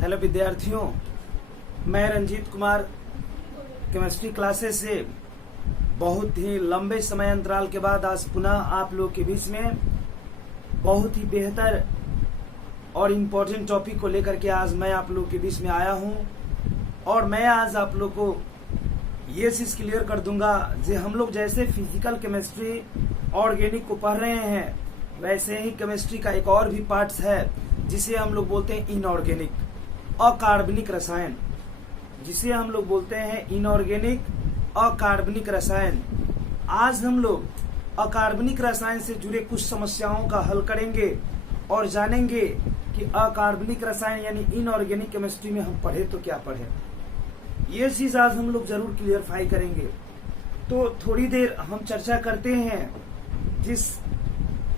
Hello विद्यार्थियों, मैं Ranjit Kumar chemistry classes से बहुत ही लंबे समय अंतराल के बाद आज पुनः आप लोग के बीच में बहुत ही बेहतर और इम्पोर्टेंट टॉपिक को लेकर के आज मैं आप लोग के बीच में आया हूं। और मैं आज आप लोग को ये चीज क्लियर कर दूंगा कि हम लोग जैसे फिजिकल केमिस्ट्री ऑर्गेनिक को पढ़ रहे हैं, वैसे ही केमिस्ट्री का एक और भी पार्ट्स है जिसे हम लोग बोलते हैं इनऑर्गेनिक, अकार्बनिक रसायन, जिसे हम लोग बोलते हैं इनऑर्गेनिक अकार्बनिक रसायन। आज हम लोग अकार्बनिक रसायन से जुड़े कुछ समस्याओं का हल करेंगे और जानेंगे कि अकार्बनिक रसायन यानी इनऑर्गेनिक केमिस्ट्री में हम पढ़े तो क्या पढ़े। ये चीज आज हम लोग जरूर क्लियरफाई करेंगे। तो थोड़ी देर हम चर्चा करते हैं, जिस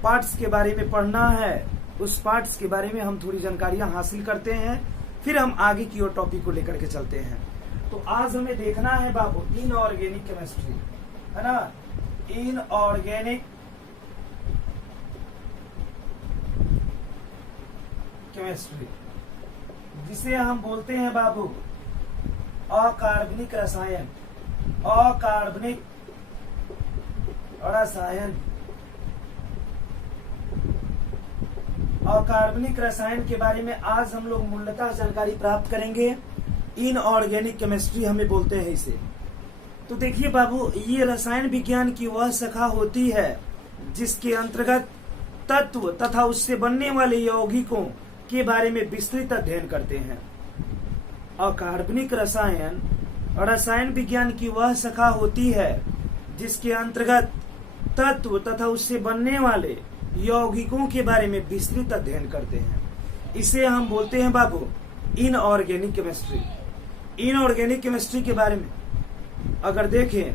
पार्ट्स के बारे में पढ़ना है उस पार्ट्स के बारे में हम थोड़ी जानकारियां हासिल करते हैं, फिर हम आगे की ओर टॉपिक को लेकर के चलते हैं। तो आज हमें देखना है बाबू इनऑर्गेनिक केमिस्ट्री, है ना, इनऑर्गेनिक केमिस्ट्री, जिसे हम बोलते हैं बाबू अकार्बनिक रसायन, अकार्बनिक रसायन। अकार्बनिक रसायन के बारे में आज हम लोग मूलतः जानकारी प्राप्त करेंगे। इनऑर्गेनिक केमिस्ट्री हमें बोलते हैं इसे। तो देखिए बाबू, ये रसायन विज्ञान की वह शाखा होती है जिसके अंतर्गत तत्व तथा उससे बनने वाले यौगिकों के बारे में विस्तृत अध्ययन करते हैं। अकार्बनिक रसायन रसायन विज्ञान की वह शाखा होती है जिसके अंतर्गत तत्व तथा उससे बनने वाले यौगिकों के बारे में विस्तृत अध्ययन करते हैं। इसे हम बोलते हैं बाबू इनऑर्गेनिक केमिस्ट्री। इनऑर्गेनिक केमिस्ट्री के बारे में अगर देखें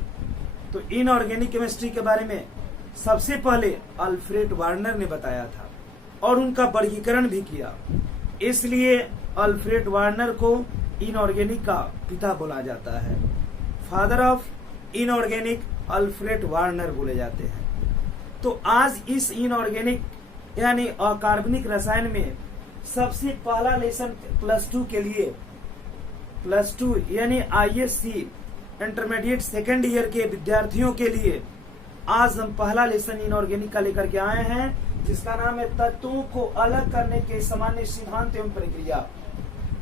तो इनऑर्गेनिक केमिस्ट्री के बारे में सबसे पहले अल्फ्रेड वार्नर ने बताया था और उनका वर्गीकरण भी किया। इसलिए अल्फ्रेड वार्नर को इनऑर्गेनिक का पिता बोला जाता है। Father of inorganic Alfred Warner बोले जाते हैं। तो आज इस इनऑर्गेनिक यानी अकार्बनिक रसायन में सबसे पहला लेसन +2 के लिए, +2 यानी ISC इंटरमीडिएट सेकेंड ईयर के विद्यार्थियों के लिए आज हम पहला लेसन इनऑर्गेनिक का लेकर के आए हैं, जिसका नाम है तत्वों को अलग करने के सामान्य सिद्धांत एवं प्रक्रिया।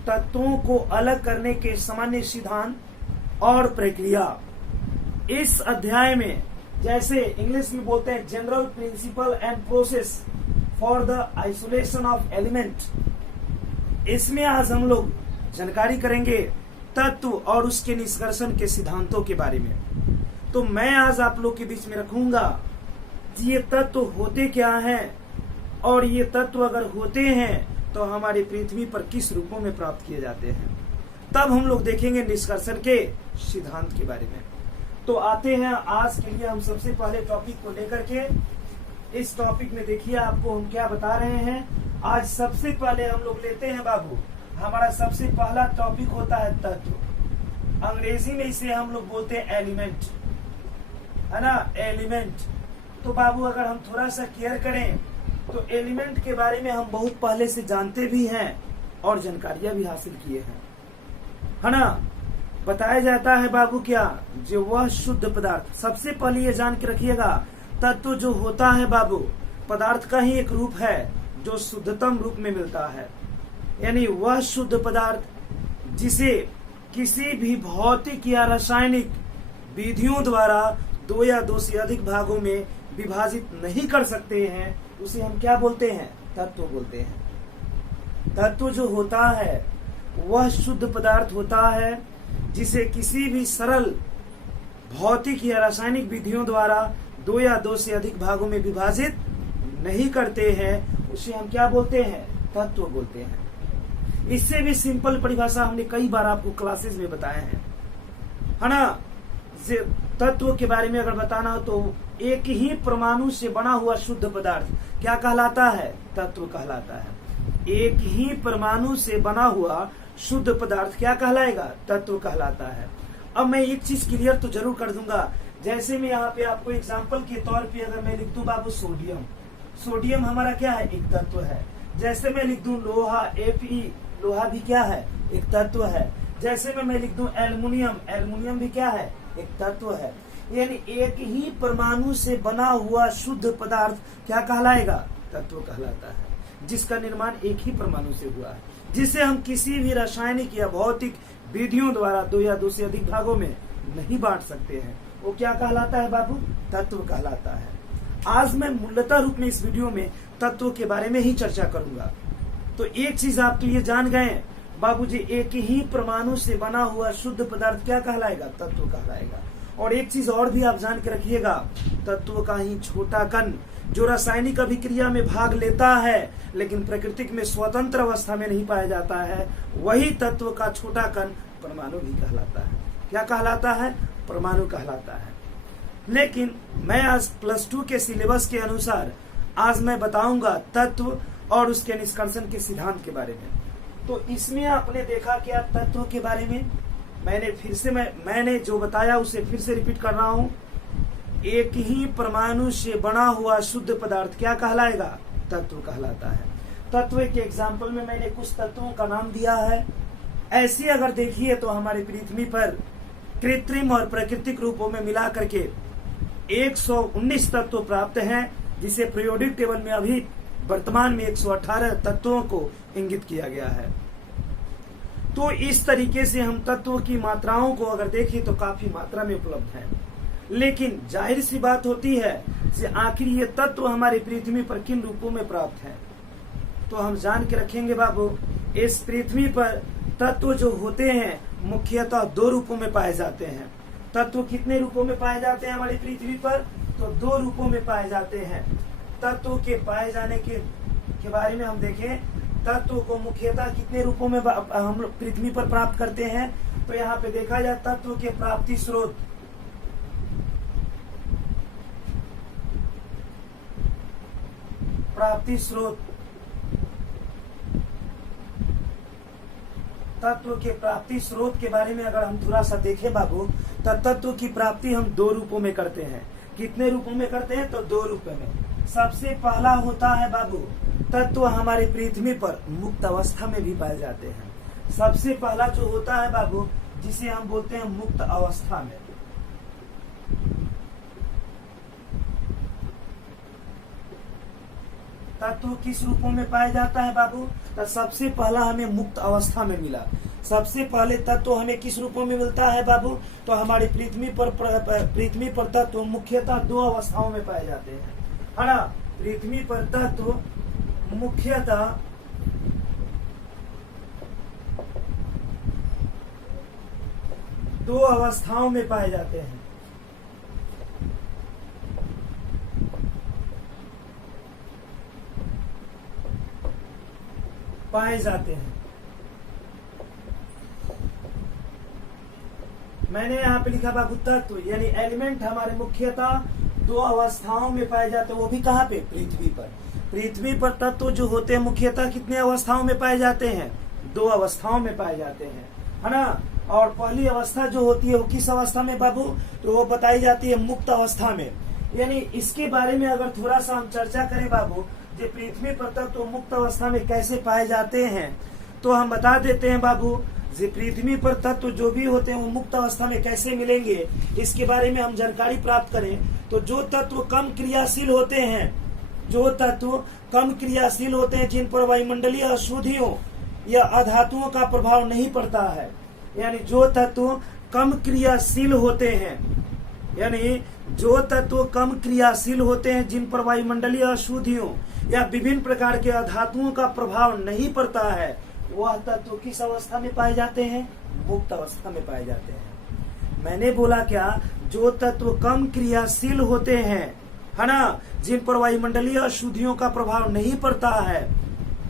तत्वों को अलग करने के सामान्य सिद्धांत और प्रक्रिया। इस अध्याय में जैसे इंग्लिश में बोलते हैं general principle and process for the isolation of element, इसमें आज हम लोग जानकारी करेंगे तत्व और उसके निष्कर्षण के सिद्धांतों के बारे में। तो मैं आज आप लोग के बीच में रखूंगा कि ये तत्व होते क्या हैं और ये तत्व अगर होते हैं तो हमारी पृथ्वी पर किस रूपों में प्राप्त किए जाते हैं। तब हम लोग देखेंगे निष्कर्षण के सिद्धांत के बारे में। तो आते हैं आज के लिए हम सबसे पहले टॉपिक को लेकर के। इस टॉपिक में देखिए आपको हम क्या बता रहे हैं। आज सबसे पहले हम लोग लेते हैं बाबू, हमारा सबसे पहला टॉपिक होता है तत्व। अंग्रेजी में इसे हम लोग बोलते हैं एलिमेंट, है ना, एलिमेंट। तो बाबू अगर हम थोड़ा सा केयर करें तो एलिमेंट के बारे में हम बहुत पहले से जानते भी हैं और जानकारियां भी हासिल किए हैं, है ना। बताया जाता है बाबू क्या, जो वह शुद्ध पदार्थ, सबसे पहले ये जान के रखिएगा, तत्व जो होता है बाबू पदार्थ का ही एक रूप है जो शुद्धतम रूप में मिलता है। यानी वह शुद्ध पदार्थ जिसे किसी भी भौतिक या रासायनिक विधियों द्वारा 2 या 2 से अधिक भागों में विभाजित नहीं कर सकते हैं, उसे हम क्या बोलते हैं, तत्व बोलते हैं। तत्व जो होता है वह शुद्ध पदार्थ होता है जिसे किसी भी सरल भौतिक या रासायनिक विधियों द्वारा 2 या 2 से अधिक भागों में विभाजित नहीं करते हैं, उसे हम क्या बोलते हैं, तत्व बोलते हैं। इससे भी सिंपल परिभाषा हमने कई बार आपको क्लासेस में बताया है ना। तत्व के बारे में अगर बताना हो तो एक ही परमाणु से बना हुआ शुद्ध पदार्थ क्या कहलाता है, तत्व कहलाता है। एक ही परमाणु से बना हुआ शुद्ध पदार्थ क्या कहलाएगा, तत्व कहलाता है। अब मैं एक चीज क्लियर तो जरूर कर दूंगा, जैसे मैं यहाँ पे आपको एग्जांपल के तौर पे अगर मैं लिख दूं बाबू सोडियम, सोडियम हमारा क्या है, एक तत्व है। जैसे मैं लिख दूं लोहा Fe, लोहा भी क्या है, एक तत्व है। जैसे में मैं लिख दूं एल्युमिनियम, एल्युमिनियम भी क्या है, एक तत्व है। यानी एक ही परमाणु से बना हुआ शुद्ध पदार्थ क्या कहलाएगा, तत्व कहलाता है, जिसका निर्माण एक ही परमाणु से हुआ है, जिसे हम किसी भी रासायनिक या भौतिक विधियों द्वारा दो या दो से अधिक भागों में नहीं बांट सकते हैं। वो क्या कहलाता है बाबू, तत्व कहलाता है। आज मैं मूलतः रूप में इस वीडियो में तत्व के बारे में ही चर्चा करूंगा। तो एक चीज आप तो ये जान गए बाबूजी, एक ही परमाणु से बना हुआ शुद्ध पदार्थ क्या कहलाएगा, तत्व कहलाएगा। और एक चीज और भी आप जान के रखिएगा, तत्व का ही छोटा कण जो रासायनिक अभिक्रिया में भाग लेता है लेकिन प्राकृतिक में स्वतंत्र अवस्था में नहीं पाया जाता है, वही तत्व का छोटा कण परमाणु भी कहलाता है। क्या कहलाता है, परमाणु कहलाता है। लेकिन मैं आज +2 के सिलेबस के अनुसार आज मैं बताऊंगा तत्व और उसके निष्कर्षण के सिद्धांत के बारे में। तो इसमें आपने देखा क्या, तत्व के बारे में मैंने जो बताया उसे फिर से रिपीट कर रहा हूं। एक ही परमाणु से बना हुआ शुद्ध पदार्थ क्या कहलाएगा, तत्व कहलाता है। तत्व के एग्जाम्पल में मैंने कुछ तत्वों का नाम दिया है। ऐसी अगर देखिए तो हमारी पृथ्वी पर कृत्रिम और प्राकृतिक रूपों में मिला करके 119 तत्व प्राप्त हैं, जिसे पीरियोडिक टेबल में अभी वर्तमान में 118 तत्वों को इंगित किया गया है। तो इस तरीके से हम तत्वों की मात्राओं को अगर देखें तो काफी मात्रा में उपलब्ध है। लेकिन जाहिर सी बात होती है कि आखिर ये तत्व हमारी पृथ्वी पर किन रूपों में प्राप्त है। तो हम जान के रखेंगे बाबू, इस पृथ्वी पर तत्व जो होते हैं मुख्यतः 2 रूपों में पाए जाते हैं। तत्व कितने रूपों में पाए जाते हैं हमारी पृथ्वी पर, तो 2 रूपों में पाए जाते हैं। तत्व के पाए जाने के बारे में हम देखें, तत्व को मुख्यतः कितने रूपों में हम लोग पृथ्वी पर प्राप्त करते हैं। तो यहाँ पे देखा जाए तत्व के प्राप्ति स्रोत, तत्व के प्राप्ति स्रोत के बारे में अगर हम थोड़ा सा देखें बाबू, तो तत्व की प्राप्ति हम 2 रूपों में करते हैं। कितने रूपों में करते हैं, तो 2 रूपों में। सबसे पहला होता है बाबू, तत्व हमारी पृथ्वी पर मुक्त अवस्था में भी पाए जाते हैं। सबसे पहला जो होता है बाबू, जिसे हम बोलते हैं मुक्त अवस्था में। तत्व किस रूपों में पाया जाता है बाबू, तो सबसे पहला हमें मुक्त अवस्था में मिला। सबसे पहले तत्व हमें किस रूपों में मिलता है बाबू, तो हमारी पृथ्वी पर तत्व मुख्यतः 2 अवस्थाओं में पाए जाते हैं, है ना। पृथ्वी पर तत्व मुख्यतः 2 अवस्थाओं में पाए जाते हैं। मैंने यहाँ पे लिखा बाबू तत्व यानी एलिमेंट हमारे मुख्यतः 2 अवस्थाओं में पाए जाते हैं। वो भी कहाँ पे, पृथ्वी पर। पृथ्वी पर तत्व जो होते हैं मुख्यतः कितने अवस्थाओं में पाए जाते हैं, 2 अवस्थाओं में पाए जाते हैं, है ना। और पहली अवस्था जो होती है वो किस अवस्था में बाबू, तो वो बताई जाती है मुक्त अवस्था में। यानी इसके बारे में अगर थोड़ा सा हम चर्चा करें बाबू, जो पृथ्वी पर तत्व मुक्त अवस्था में कैसे पाए जाते हैं, तो हम बता देते हैं बाबू, जो पृथ्वी पर तत्व जो भी होते हैं वो मुक्त अवस्था में कैसे मिलेंगे, इसके बारे में हम जानकारी प्राप्त करें। तो जो तत्व कम क्रियाशील होते हैं, जिन पर वायुमंडलीय अशुद्धियों या अधातुओं का प्रभाव नहीं पड़ता है, यानी जो तत्व कम क्रियाशील होते हैं, जिन पर वायुमंडलीय अशुद्धियों या विभिन्न प्रकार के अधातुओं का प्रभाव नहीं पड़ता है, वह तत्व किस अवस्था में पाए जाते हैं, मुक्त अवस्था में पाए जाते हैं। मैंने बोला क्या, जो तत्व कम क्रियाशील होते हैं, है ना, जिन पर वायुमंडलीय अशुद्धियों का प्रभाव नहीं पड़ता है,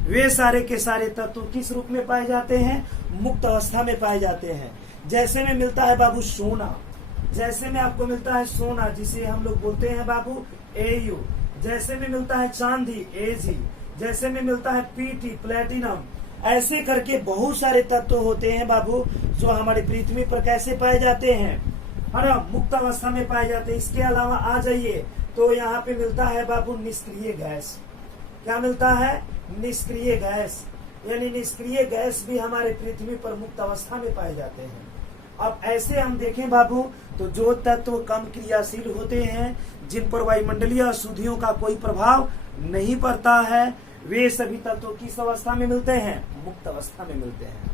वे सारे के सारे तत्व किस रूप में पाए जाते हैं, मुक्त अवस्था में पाए जाते हैं। जैसे में मिलता है बाबू सोना, जैसे में आपको मिलता है सोना जिसे हम लोग बोलते हैं बाबू Au, जैसे में मिलता है चांदी Ag, जैसे में मिलता है Pt प्लेटिनम। ऐसे करके बहुत सारे तत्व होते हैं बाबू जो हमारी पृथ्वी पर कैसे पाए जाते हैं, है ना, मुक्त अवस्था में पाए जाते हैं। इसके अलावा आ जाइए तो यहाँ पे मिलता है बाबू निष्क्रिय गैस। क्या मिलता है, निष्क्रिय गैस। यानी निष्क्रिय गैस भी हमारे पृथ्वी पर मुक्त अवस्था में पाए जाते हैं। अब ऐसे हम देखें बाबू, तो जो तत्व कम क्रियाशील होते हैं, जिन पर वायुमंडलीय अशुद्धियों का कोई प्रभाव नहीं पड़ता है, वे सभी तत्व किस अवस्था में मिलते हैं? मुक्त अवस्था में मिलते हैं।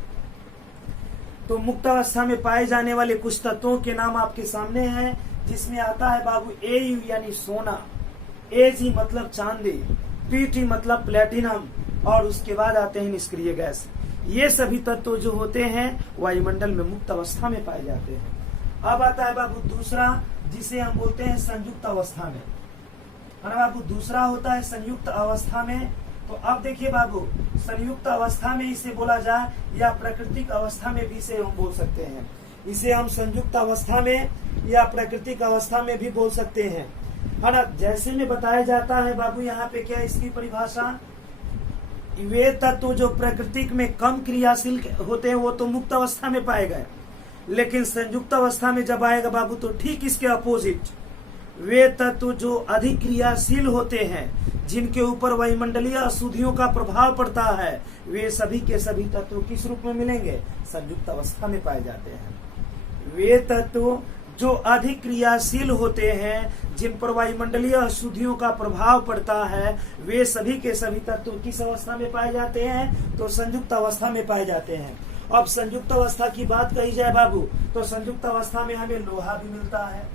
तो मुक्त अवस्था में पाए जाने वाले कुछ तत्वों के नाम आपके सामने हैं, जिसमें आता है बाबू एयू यानी सोना, एजी मतलब चांदी, पीटी मतलब प्लेटिनम, और उसके बाद आते हैं निष्क्रिय गैस। ये सभी तत्व जो होते हैं वायुमंडल में मुक्त अवस्था में पाए जाते हैं। अब आता है बाबू दूसरा, जिसे हम बोलते हैं संयुक्त अवस्था में, है ना बाबू। दूसरा होता है संयुक्त अवस्था में। तो अब देखिए बाबू, संयुक्त अवस्था में इसे बोला जाए या प्राकृतिक अवस्था में भी इसे हम बोल सकते हैं। इसे हम संयुक्त अवस्था में या प्राकृतिक अवस्था में भी बोल सकते हैं, है ना। जैसे में बताया जाता है बाबू, यहाँ पे क्या इसकी परिभाषा, वे तत्व जो प्राकृतिक में कम क्रियाशील होते हैं वो तो मुक्त अवस्था में पाए गए, लेकिन संयुक्त अवस्था में जब आएगा बाबू तो ठीक इसके अपोजिट, वे तत्व जो अधिक क्रियाशील होते हैं, जिनके ऊपर वायुमंडलीय अशुद्धियों का प्रभाव पड़ता है, वे सभी के सभी तत्व किस रूप में मिलेंगे? संयुक्त अवस्था में पाए जाते हैं। वे तत्व जो अधिक क्रियाशील होते हैं, जिन पर वायुमंडलीय अशुद्धियों का प्रभाव पड़ता है, वे सभी के सभी तत्व किस अवस्था में पाए जाते हैं? तो संयुक्त अवस्था में पाए जाते हैं। अब संयुक्त अवस्था की बात कही जाए बाबू, तो संयुक्त अवस्था में हमें लोहा भी मिलता है,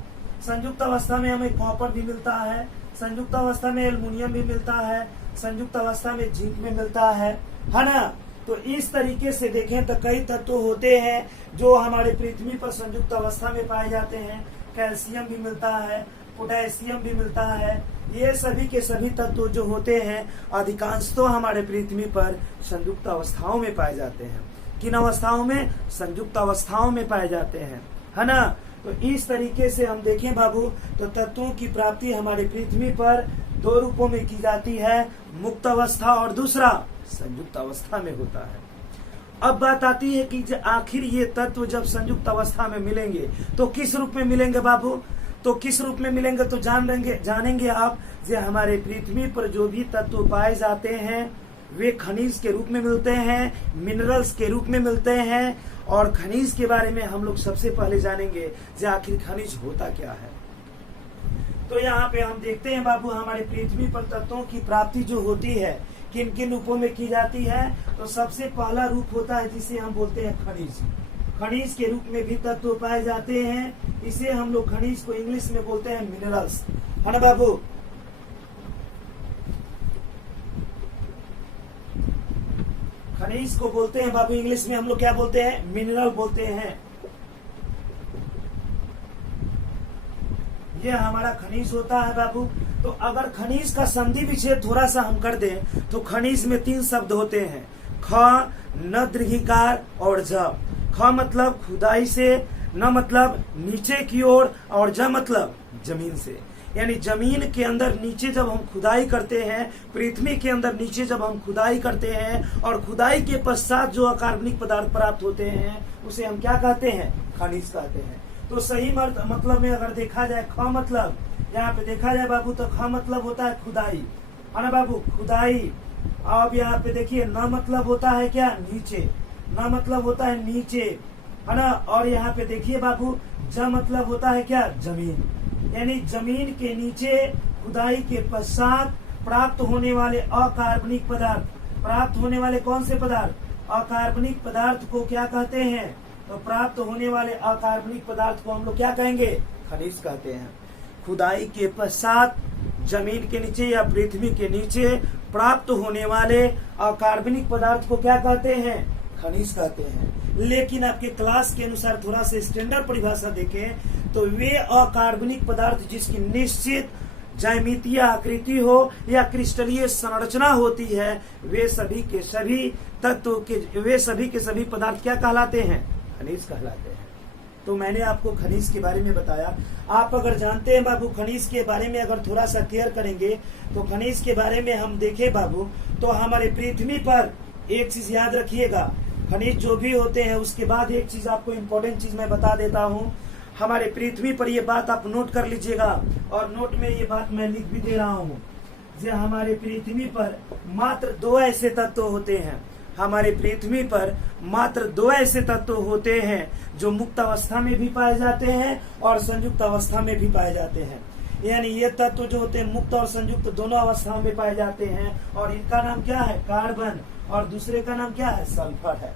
संयुक्त अवस्था में हमें कॉपर भी मिलता है, संयुक्त अवस्था में एल्युमिनियम भी मिलता है, संयुक्त अवस्था में जिंक भी मिलता है ना। तो इस तरीके से देखें तो कई तत्व होते हैं जो हमारे पृथ्वी पर संयुक्त अवस्था में पाए जाते हैं। कैल्शियम भी मिलता है, पोटेशियम भी मिलता है। ये सभी के सभी तत्व जो होते हैं अधिकांश तो हमारे पृथ्वी पर संयुक्त अवस्थाओं में पाए जाते हैं। किन अवस्थाओं में? संयुक्त अवस्थाओं में पाए जाते हैं, है ना। तो इस तरीके से हम देखें बाबू, तो तत्वों की प्राप्ति हमारे पृथ्वी पर दो रूपों में की जाती है, मुक्त अवस्था और दूसरा संयुक्त अवस्था में होता है। अब बात आती है कि आखिर ये तत्व जब संयुक्त अवस्था में मिलेंगे तो किस रूप में मिलेंगे बाबू? तो किस रूप में मिलेंगे तो जानेंगे आप। जो हमारे पृथ्वी पर जो भी तत्व पाए जाते हैं वे खनिज के रूप में मिलते हैं, मिनरल्स के रूप में मिलते हैं। और खनिज के बारे में हम लोग सबसे पहले जानेंगे जो आखिर खनिज होता क्या है। तो यहाँ पे हम देखते हैं बाबू, हमारे पृथ्वी पर तत्वों की प्राप्ति जो होती है किन किन रूपों में की जाती है। तो सबसे पहला रूप होता है जिसे हम बोलते हैं खनिज। खनिज के रूप में भी तत्व पाए जाते हैं, इसे हम लोग खनिज को इंग्लिश में बोलते हैं मिनरल्स, है ना बाबू। खनिज को बोलते हैं बाबू इंग्लिश में हम लोग क्या बोलते हैं? मिनरल बोलते हैं। ये हमारा खनिज होता है बाबू। तो अगर खनिज का संधि विच्छेद थोड़ा सा हम कर दें तो खनिज में 3 शब्द होते हैं, ख, न दीर्घिकार और ज। ख मतलब खुदाई से, न मतलब नीचे की ओर और ज मतलब जमीन से। यानी जमीन के अंदर नीचे जब हम खुदाई करते हैं, पृथ्वी के अंदर नीचे जब हम खुदाई करते हैं और खुदाई के पश्चात जो अकार्बनिक पदार्थ प्राप्त होते हैं उसे हम क्या कहते हैं? खनिज कहते हैं। तो सही मतलब में अगर देखा जाए ख मतलब, यहाँ पे देखा जाए बाबू तो ख मतलब होता है खुदाई, है ना बाबू, खुदाई। अब यहाँ पे देखिए न मतलब होता है क्या? नीचे। न मतलब होता है नीचे, है ना। और यहाँ पे देखिए बाबू ज मतलब होता है क्या? जमीन। यानी जमीन के नीचे खुदाई के पश्चात प्राप्त होने वाले अकार्बनिक पदार्थ, प्राप्त होने वाले कौन से पदार्थ? अकार्बनिक पदार्थ को क्या कहते हैं? तो प्राप्त होने वाले अकार्बनिक पदार्थ को हम लोग क्या कहेंगे? खनिज कहते हैं। खुदाई के पश्चात जमीन के नीचे या पृथ्वी के नीचे प्राप्त होने वाले अकार्बनिक पदार्थ को क्या कहते हैं? खनिज कहते हैं। लेकिन आपके क्लास के अनुसार थोड़ा सा स्टैंडर्ड परिभाषा देखें तो वे अकार्बनिक पदार्थ जिसकी निश्चित ज्यामितीय आकृति हो या क्रिस्टलीय संरचना होती है, वे सभी के सभी पदार्थ क्या कहलाते हैं? खनिज कहलाते हैं। तो मैंने आपको खनिज के बारे में बताया। आप अगर जानते हैं बाबू खनिज के बारे में अगर थोड़ा सा क्लियर करेंगे तो खनिज के बारे में हम देखें बाबू तो हमारे पृथ्वी पर एक चीज याद रखिएगा, खनिज जो भी होते हैं उसके बाद एक चीज आपको इम्पोर्टेंट चीज मैं बता देता हूँ। हमारे पृथ्वी पर ये बात आप नोट कर लीजिएगा और नोट में ये बात मैं लिख भी दे रहा हूँ। जो हमारे पृथ्वी पर मात्र 2 ऐसे तत्व होते हैं, हमारे पृथ्वी पर मात्र 2 ऐसे तत्व होते हैं जो मुक्त अवस्था में भी पाए जाते हैं और संयुक्त अवस्था में भी पाए जाते हैं। यानी ये तत्व जो होते हैं मुक्त और संयुक्त दोनों अवस्थाओं में पाए जाते हैं, और इनका नाम क्या है? कार्बन, और दूसरे का नाम क्या है? सल्फर है।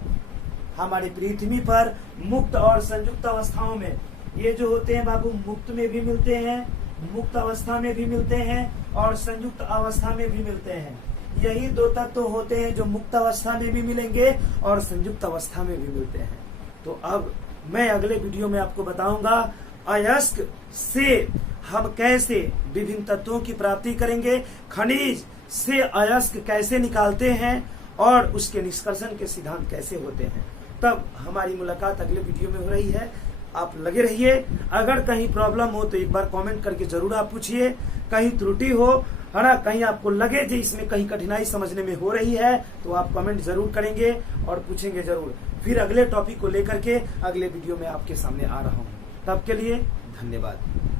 हमारी पृथ्वी पर मुक्त और संयुक्त अवस्थाओं में ये जो होते हैं बाबू, मुक्त में भी मिलते हैं, मुक्त अवस्था में भी मिलते हैं और संयुक्त अवस्था में भी मिलते हैं। यही 2 तत्व होते हैं जो मुक्त अवस्था में भी मिलेंगे और संयुक्त अवस्था में भी मिलते हैं। तो अब मैं अगले वीडियो में आपको बताऊंगा अयस्क से हम कैसे विभिन्न तत्वों की प्राप्ति करेंगे, खनिज से अयस्क कैसे निकालते हैं और उसके निष्कर्षण के सिद्धांत कैसे होते हैं। तब हमारी मुलाकात अगले वीडियो में हो रही है। आप लगे रहिए। अगर कहीं प्रॉब्लम हो तो एक बार कमेंट करके जरूर आप पूछिए। कहीं त्रुटि हो, है ना, कहीं आपको लगे कि इसमें कहीं कठिनाई समझने में हो रही है, तो आप कमेंट जरूर करेंगे और पूछेंगे जरूर। फिर अगले टॉपिक को लेकर के अगले वीडियो में आपके सामने आ रहा हूँ। तब के लिए धन्यवाद।